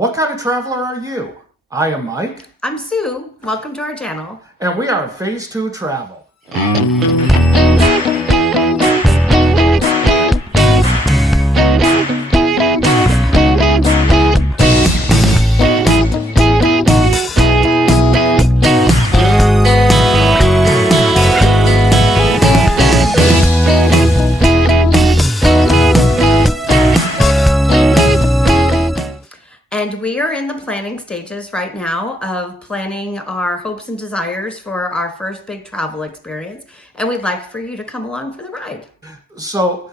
What kind of traveler are you? I am Mike. I'm Sue. Welcome to our channel. And we are Phase 2 Travel. And we are in the planning stages right now of planning our hopes and desires for our first big travel experience. And we'd like for you to come along for the ride. So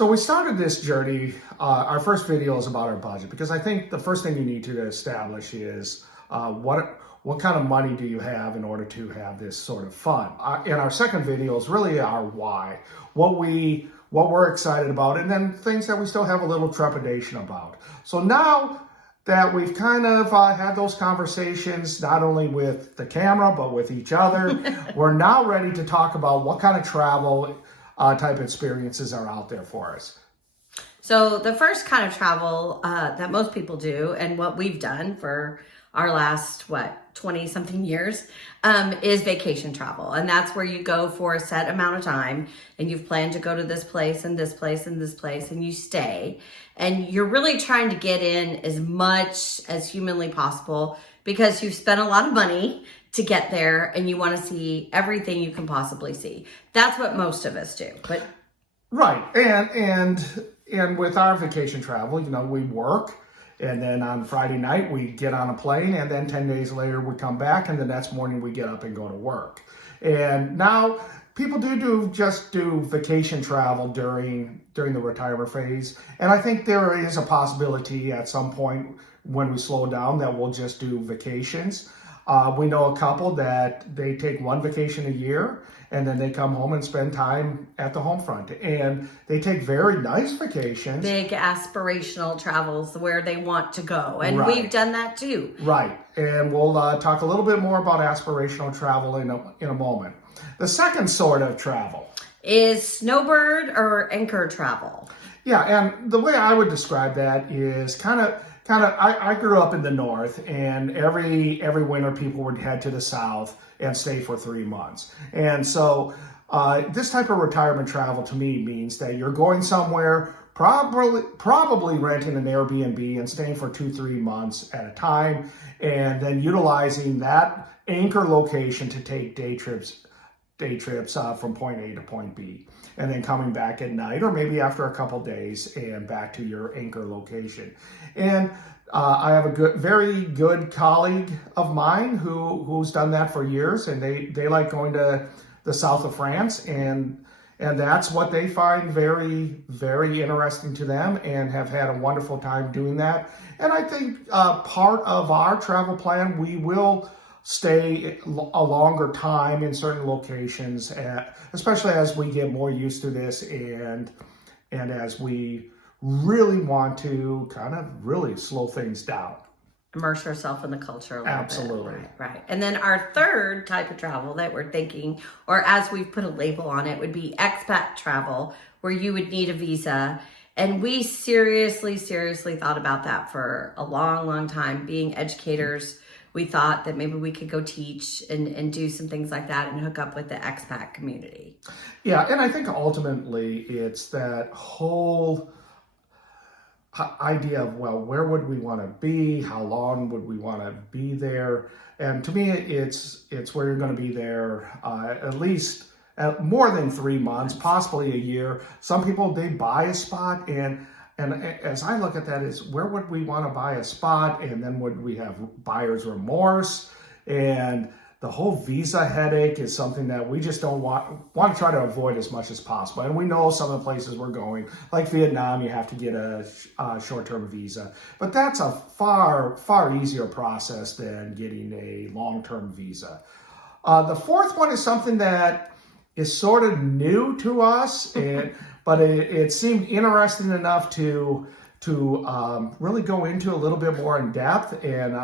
we started this journey. Our first video is about our budget, because I think the first thing you need to establish is what kind of money do you have in order to have this sort of fun. And our second video is really our why, what we're excited about, and then things that we still have a little trepidation about. So now that we've kind of had those conversations, not only with the camera, but with each other, we're now ready to talk about what kind of travel type experiences are out there for us. So the first kind of travel that most people do, and what we've done for our last, 20 something years, is vacation travel. And that's where you go for a set amount of time and you've planned to go to this place and this place and this place, and you stay. And you're really trying to get in as much as humanly possible because you've spent a lot of money to get there and you want to see everything you can possibly see. That's what most of us do. But right. And with our vacation travel, we work. And then on Friday night, we get on a plane, and then 10 days later, we come back, and the next morning, we get up and go to work. And now, people do vacation travel during the retirement phase. And I think there is a possibility at some point when we slow down that we'll just do vacations. We know a couple that they take one vacation a year, and then they come home and spend time at the home front. And they take very nice vacations. Big aspirational travels where they want to go. And Right. We've done that too. Right. And we'll talk a little bit more about aspirational travel in a moment. The second sort of travel is snowbird or anchor travel. Yeah, and the way I would describe that is I grew up in the north, and every winter people would head to the south and stay for 3 months. And so this type of retirement travel to me means that you're going somewhere, probably renting an Airbnb and staying for 2-3 months at a time, and then utilizing that anchor location to take day trips from point A to point B, and then coming back at night or maybe after a couple days and back to your anchor location. And I have a very good colleague of mine who's done that for years, and they like going to the south of France, and that's what they find very, very interesting to them, and have had a wonderful time doing that. And I think part of our travel plan, we will stay a longer time in certain locations, especially as we get more used to this, and as we really want to kind of really slow things down. Immerse ourselves in the culture a little Absolutely. bit. Right. And then our third type of travel that we're thinking, or as we've put a label on it, would be expat travel, where you would need a visa. And we seriously thought about that for a long, long time. Being educators, we thought that maybe we could go teach and do some things like that and hook up with the expat community. Yeah, and I think ultimately it's that whole idea of, well, where would we want to be? How long would we want to be there? And to me, it's where you're going to be there at least more than 3 months, possibly a year. Some people, they buy a spot, and as I look at that, is where would we want to buy a spot, and then would we have buyer's remorse? And the whole visa headache is something that we just don't want to try to avoid as much as possible. And we know some of the places we're going, like Vietnam, you have to get a short-term visa. But that's a far, far easier process than getting a long-term visa. The fourth one is something that is sort of new to us, but it seemed interesting enough to really go into a little bit more in depth. And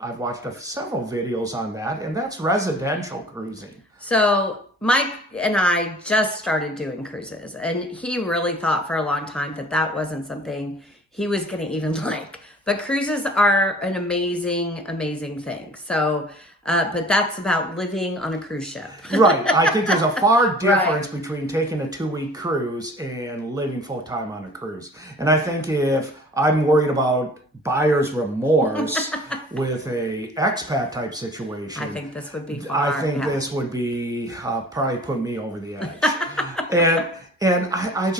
I've watched several videos on that, and that's residential cruising. So Mike and I just started doing cruises, and he really thought for a long time that wasn't something he was going to even like. But cruises are an amazing, amazing thing. So, but that's about living on a cruise ship. Right. I think there's a far difference between taking a 2-week cruise and living full time on a cruise. And I think if I'm worried about buyer's remorse with a expat type situation, I think this would be far. I think this would be probably put me over the edge. and I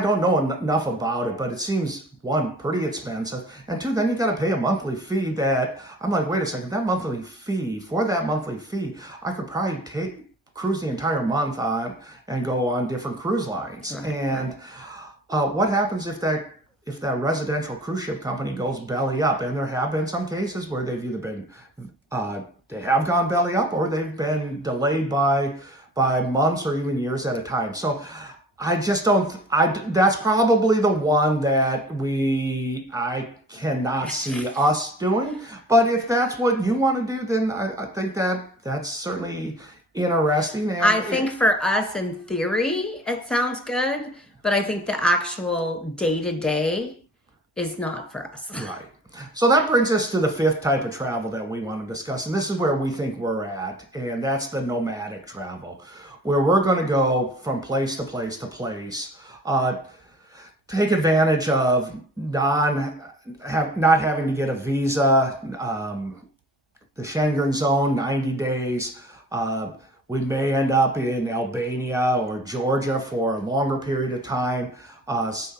don't know enough about it, but it seems, one, pretty expensive, and two, then you got to pay a monthly fee that I'm like, wait a second, for that monthly fee, I could probably cruise the entire month on and go on different cruise lines. Right. And what happens if that residential cruise ship company goes belly up? And there have been some cases where they've either been, they have gone belly up, or they've been delayed by months or even years at a time. So I just don't, that's probably the one that I cannot see us doing. But if that's what you want to do, then I think that's certainly interesting. And I think for us, in theory, it sounds good, but I think the actual day-to-day is not for us. Right. So that brings us to the fifth type of travel that we want to discuss. And this is where we think we're at. And that's the nomadic travel, where we're going to go from place to place to place, take advantage of not having to get a visa, the Schengen zone, 90 days. We may end up in Albania or Georgia for a longer period of time.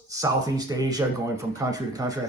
Southeast Asia, going from country to country.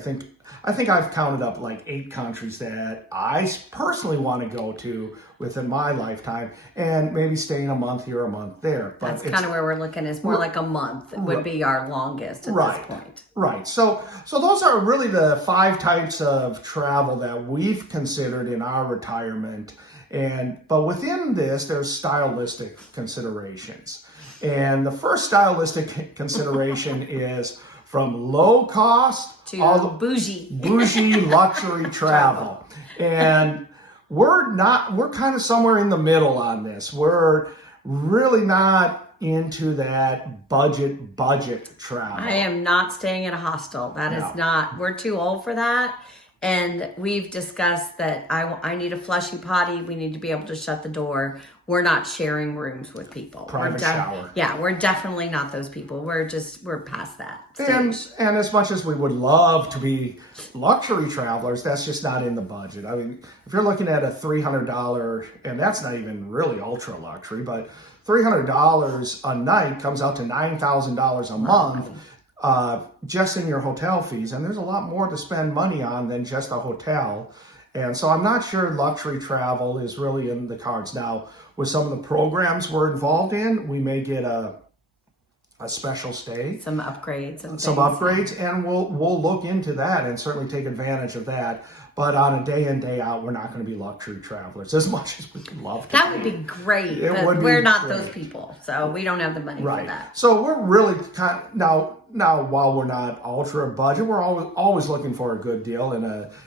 I think I've counted up like 8 countries that I personally want to go to within my lifetime, and maybe staying a month here, a month there. But that's kind of where we're looking. Is more like a month would be our longest at this point. Right. So those are really the 5 types of travel that we've considered in our retirement. But within this, there's stylistic considerations. And the first stylistic consideration is from low cost to bougie luxury travel. And we're kind of somewhere in the middle on this. We're really not into that budget travel. I am not staying at a hostel. That is not, we're too old for that. And we've discussed that I need a flushy potty. We need to be able to shut the door. We're not sharing rooms with people. Private shower. Yeah, we're definitely not those people. We're past that stage. And as much as we would love to be luxury travelers, that's just not in the budget. I mean, if you're looking at a $300, and that's not even really ultra luxury, but $300 a night comes out to $9,000 a month. Just in your hotel fees, and there's a lot more to spend money on than just a hotel. And so I'm not sure luxury travel is really in the cards. Now, with some of the programs we're involved in, we may get a special stay, some upgrades, and we'll look into that and certainly take advantage of that. But on a day in, day out, we're not going to be luxury travelers as much as we would love to. That would be great, but we're not those people, so we don't have the money for that. So we're really kind of, now while we're not ultra budget, we're always looking for a good deal,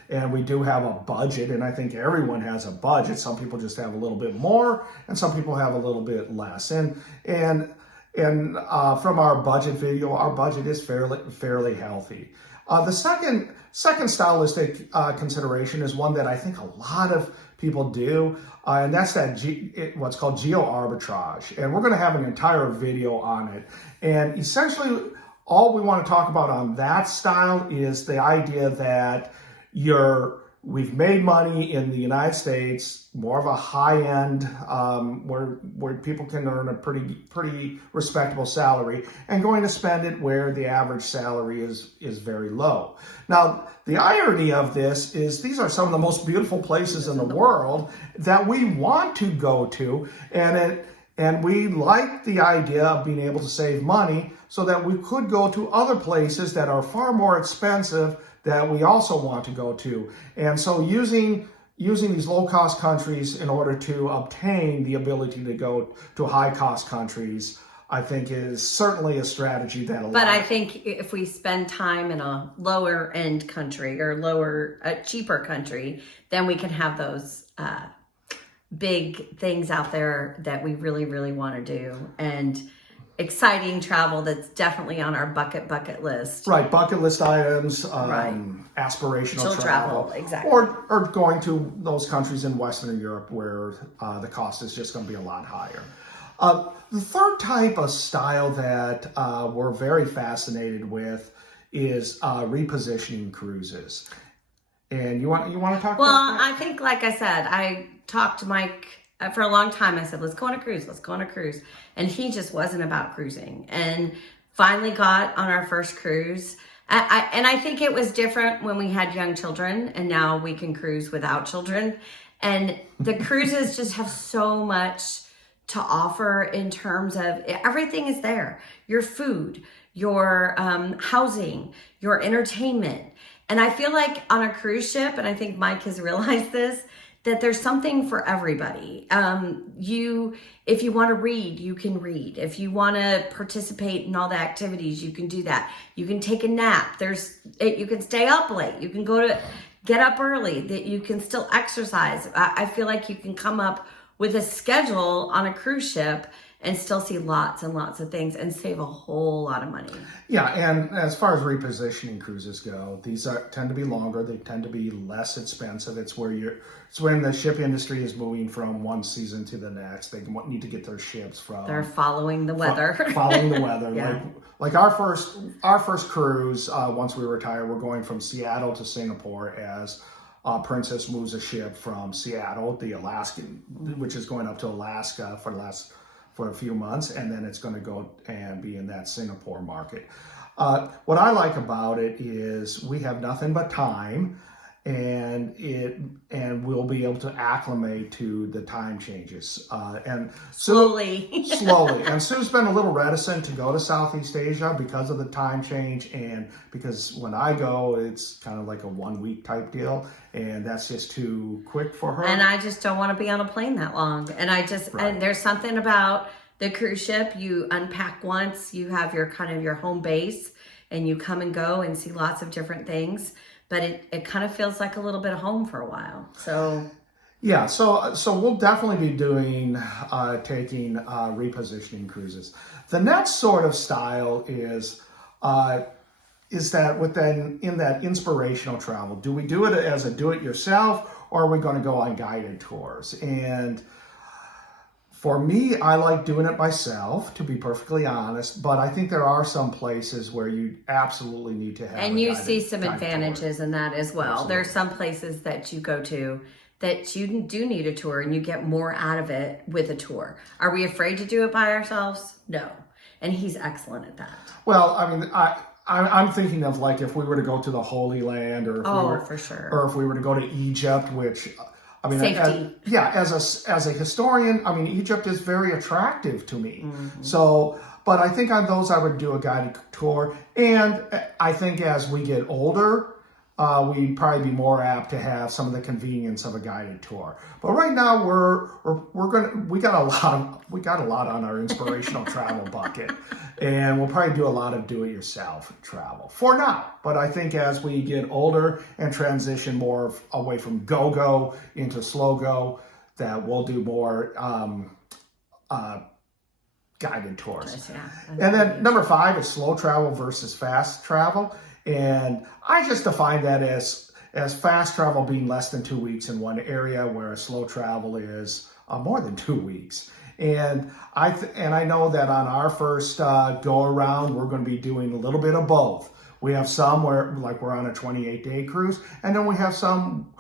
and we do have a budget, and I think everyone has a budget. Some people just have a little bit more, and some people have a little bit less. And from our budget video, our budget is fairly healthy. The second stylistic consideration is one that I think a lot of people do, and that's what's called geo arbitrage. And we're going to have an entire video on it. And essentially, all we want to talk about on that style is the idea that we've made money in the United States, more of a high end, where people can earn a pretty respectable salary, and going to spend it where the average salary is very low. Now, the irony of this is these are some of the most beautiful places in the world that we want to go to, and we like the idea of being able to save money so that we could go to other places that are far more expensive that we also want to go to. And so using these low-cost countries in order to obtain the ability to go to high-cost countries, I think is certainly a strategy that But I think if we spend time in a lower-end country or cheaper country, then we can have those big things out there that we really, really want to do. And exciting travel that's definitely on our bucket list. Right, bucket list items, Right. aspirational Chill travel, exactly. or going to those countries in Western Europe where the cost is just going to be a lot higher. The third type of style that we're very fascinated with is repositioning cruises. And you want to talk Well, about that? I think, like I said, I talked to Mike for a long time. I said, let's go on a cruise. Let's go on a cruise. And he just wasn't about cruising. And finally got on our first cruise. And I think it was different when we had young children, and now we can cruise without children. And the cruises just have so much to offer in terms of everything is there. Your food, your housing, your entertainment. And I feel like on a cruise ship, and I think Mike has realized this, that there's something for everybody. If you want to read, you can read. If you want to participate in all the activities, you can do that. You can take a nap. You can stay up late. You can get up early. That you can still exercise. I feel like you can come up with a schedule on a cruise ship and still see lots and lots of things and save a whole lot of money. Yeah, and as far as repositioning cruises go, these tend to be longer. They tend to be less expensive. It's when the ship industry is moving from one season to the next. They need to get their ships from. They're following the weather. Following the weather. Yeah. Like our first cruise, once we retire, we're going from Seattle to Singapore as Princess moves a ship from Seattle, the Alaskan, which is going up to Alaska for a few months, and then it's going to go and be in that Singapore market. What I like about it is we have nothing but time, and we'll be able to acclimate to the time changes. And slowly. And Sue's been a little reticent to go to Southeast Asia because of the time change, and because when I go, it's kind of like a 1 week type deal, and that's just too quick for her. And I just don't want to be on a plane that long. And and there's something about the cruise ship. You unpack once, you have your kind of your home base, and you come and go and see lots of different things. But it kind of feels like a little bit of home for a while. So yeah, so we'll definitely be taking repositioning cruises. The next sort of style is that in that inspirational travel. Do we do it as a do-it-yourself, or are we going to go on guided tours? And for me, I like doing it myself, to be perfectly honest, but I think there are some places where you absolutely need to have and you see some advantages tour. In that as well. Absolutely. There's some places that you go to that you do need a tour, and you get more out of it with a tour. Are we afraid to do it by ourselves? No. And he's excellent at that. Well, I mean, I'm thinking of like if we were to go to the Holy Land, or for sure, or if we were to go to Egypt, which I mean, safety. As a historian, I mean, Egypt is very attractive to me. Mm-hmm. So, but I think on those I would do a guided tour, and I think as we get older, we'd probably be more apt to have some of the convenience of a guided tour. But right now we got a lot on our inspirational travel bucket, and we'll probably do a lot of do-it-yourself travel for now. But I think as we get older and transition more away from go into slow-go, that we'll do more guided tours. Yeah, and then number 5 is slow travel versus fast travel. And I just define that as fast travel being less than 2 weeks in one area, where slow travel is more than 2 weeks. And I know that on our first go around, we're going to be doing a little bit of both. We have some where we're on a 28-day cruise, and then we have some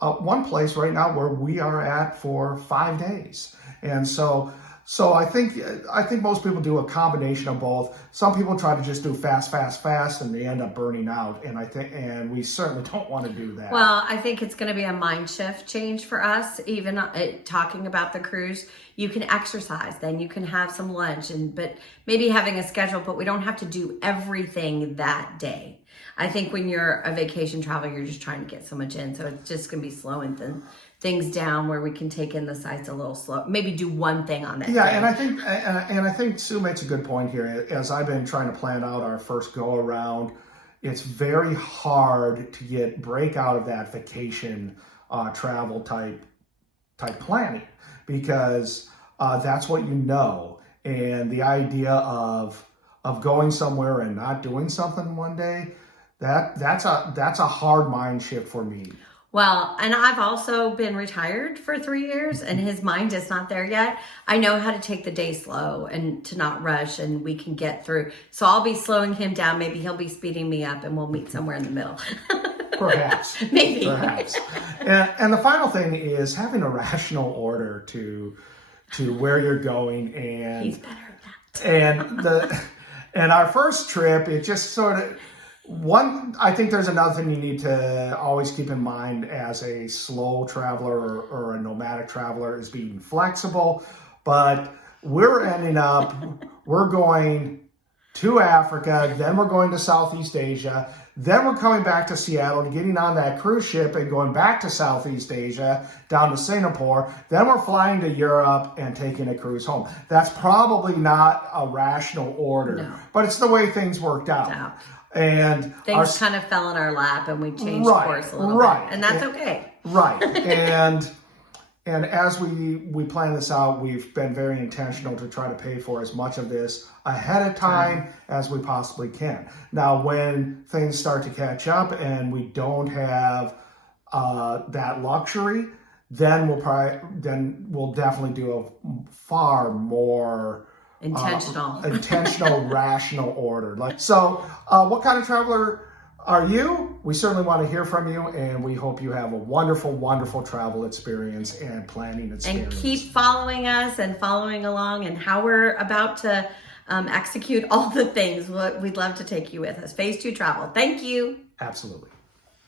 one place right now where we are at for 5 days. And so I think most people do a combination of both. Some people try to just do fast, and they end up burning out. And we certainly don't want to do that. Well, I think it's going to be a mind shift change for us. Even talking about the cruise, you can exercise, then you can have some lunch, but maybe having a schedule. But we don't have to do everything that day. I think when you're a vacation traveler, you're just trying to get so much in. So it's just going to be slowing things down, where we can take in the sights a little slow. Maybe do one thing on that day. And I think Sue makes a good point here. As I've been trying to plan out our first go around, it's very hard to break out of that vacation travel type planning, because that's what you know. And the idea of going somewhere and not doing something one day, that's a hard mind shift for me. Well, and I've also been retired for 3 years and his mind is not there yet. I know how to take the day slow and to not rush, and we can get through. So I'll be slowing him down. Maybe he'll be speeding me up and we'll meet somewhere in the middle. Perhaps. Maybe. Perhaps. And the final thing is having a rational order to where you're going. And He's better at that. And our first trip, it just sort of, I think there's another thing you need to always keep in mind as a slow traveler or a nomadic traveler is being flexible. But we're going to Africa, then we're going to Southeast Asia, then we're coming back to Seattle and getting on that cruise ship and going back to Southeast Asia, down to Singapore. Then we're flying to Europe and taking a cruise home. That's probably not a rational order, No. but it's the way things worked out. No. And Things kind of fell in our lap and we changed course a little bit. And that's okay. Right. And as we plan this out, we've been very intentional to try to pay for as much of this ahead of time as we possibly can. Now, when things start to catch up and we don't have that luxury, then we'll definitely do a far more intentional, rational order. What kind of traveler are you? We certainly want to hear from you, and we hope you have a wonderful, wonderful travel experience and planning experience. And keep following us and following along and how we're about to execute all the things. We'd love to take you with us. Phase 2 travel. Thank you. Absolutely.